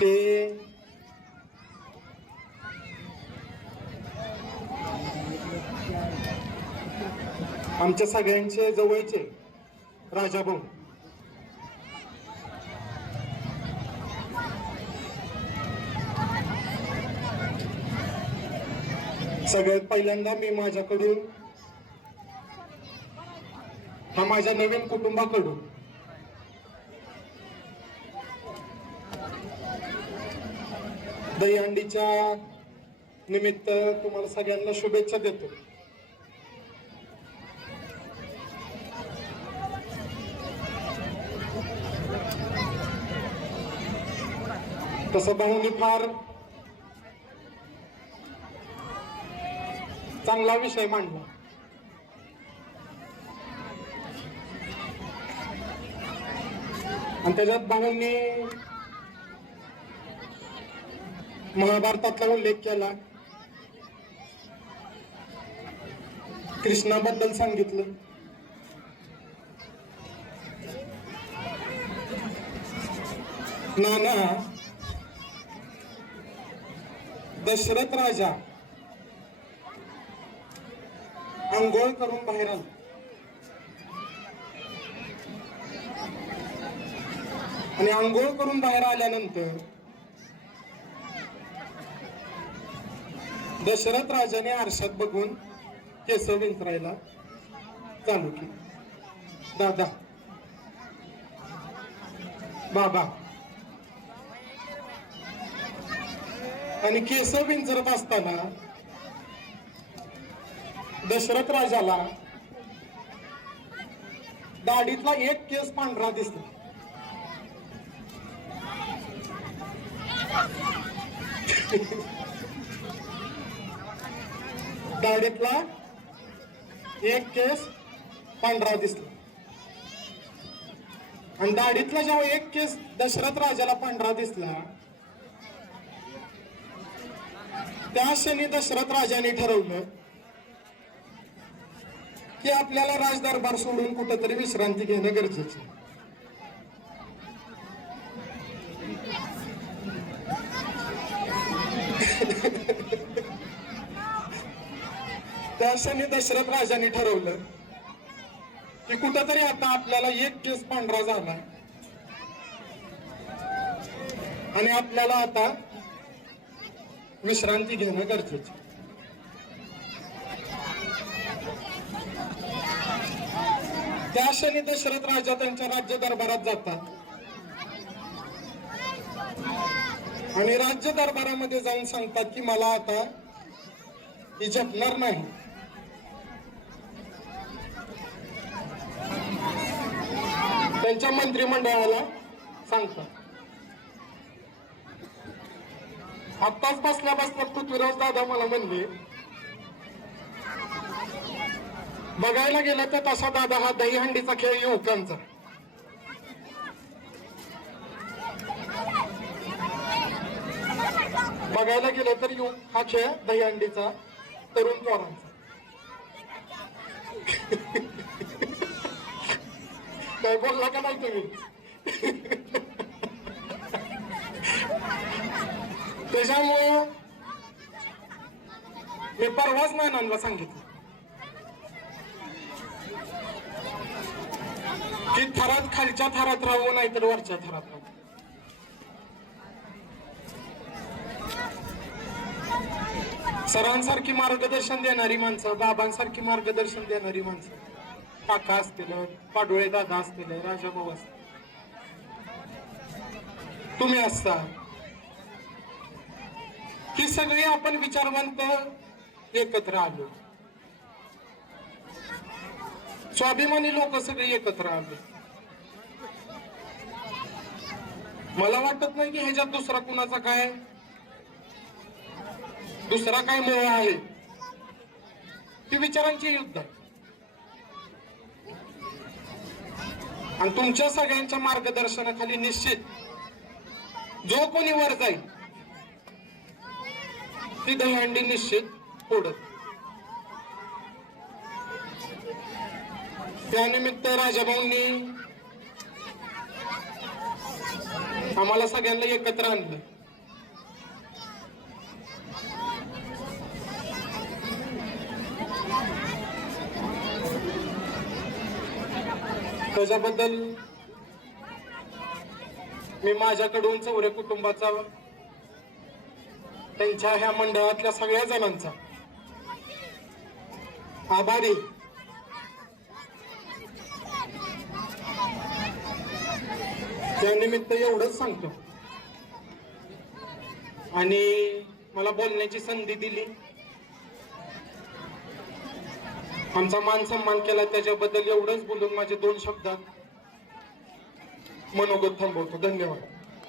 ते. आमच्या सगळ्यांचे जवळचे राजाभाऊ सगळ्यात पहिल्यांदा मी माझ्याकडून हा माझ्या नवीन कुटुंबाकडून दहीहंडीच्या निमित्त तुम्हाला सगळ्यांना शुभेच्छा देतो. तसं भाऊनी फार चांगला विषय मांडला. आणि त्याच्यात भाऊंनी महाभारतातला उल्लेख केला. कृष्णाबद्दल सांगितलं. नाना दशरथ राजा आंघोळ करून बाहेर आला. आणि आंघोळ करून बाहेर आल्यानंतर दशरथ राजाने आरशात बघून केस विंचरायला चालू केली. दादा. बाबा. आणि केस विंचरत असताना दशरथ राजाला दाढीतला एक केस पांढरा दिसला. दाढीतला एक केस पांढरा दिसला. आणि दाढीतला जेव्हा एक केस दशरथ राजाला पांढरा दिसला त्या क्षणी दशरथ राजाने ठरवलं की आपल्याला राजदरबार सोडून कुठंतरी विश्रांती घेणं गरजेचं त्या क्षणी दशरथ राजाने ठरवलं की कुठंतरी आता आपल्याला एक केस पांढरा झाला आणि आपल्याला आता विश्रांती घेणं गरजेचं त्या क्षणी दशरथ राजा त्यांच्या राज्य दरबारात जातात. आणि राज्य दरबारामध्ये जाऊन सांगतात की मला आता ही झेपणार नाही. त्यांच्या मंत्रिमंडळाला सांगतात आत्ताच बसल्या बसल्या पृथ्वीराज दादा मला म्हणले बघायला गेलं तर तसा दादा हा दहीहंडीचा खेळ युवकांचा. बघायला गेलं तर युवक हा खेळ दहीहंडीचा तरुण पोरांचा. काय बोलला का नाही तुम्ही? त्याच्यामुळं मी परवाच नानांना सांगितलं. की थरात खालच्या थरात राहू नाहीतर वरच्या थरात राहू. सरांसारखी मार्गदर्शन देणारी माणसं बाबांसारखी मार्गदर्शन देणारी माणसं. काका असतील पाडोळे दादा असतील राजाभाऊ असतील तुम्ही असता. ही सगळी आपण विचारवंत एकत्र आलो. स्वाभिमानी लोक सगळे एकत्र आले. मला वाटत नाही की ह्याच्यात दुसरा कुणाचा काय? दुसरा काय मोह आहे? ती विचारांची युद्ध आणि तुमच्या सगळ्यांच्या मार्गदर्शनाखाली निश्चित जो कोणी वर जाईल ती दहीहंडी निश्चित फोडत. त्यानिमित्त राजाभाऊंनी आम्हाला सगळ्यांना एकत्र आणलं. त्याच्याबद्दल मी माझ्याकडून चौरे कुटुंबाचा त्यांच्या ह्या मंडळातल्या सगळ्या जणांचा आभारी. त्यानिमित्त एवढंच सांगतो. आणि मला बोलण्याची संधी दिली. आमचा मान सन्मान केला त्याच्याबद्दल एवढंच बोलून माझे दोन शब्दात मनोगत थांबवतो. धन्यवाद.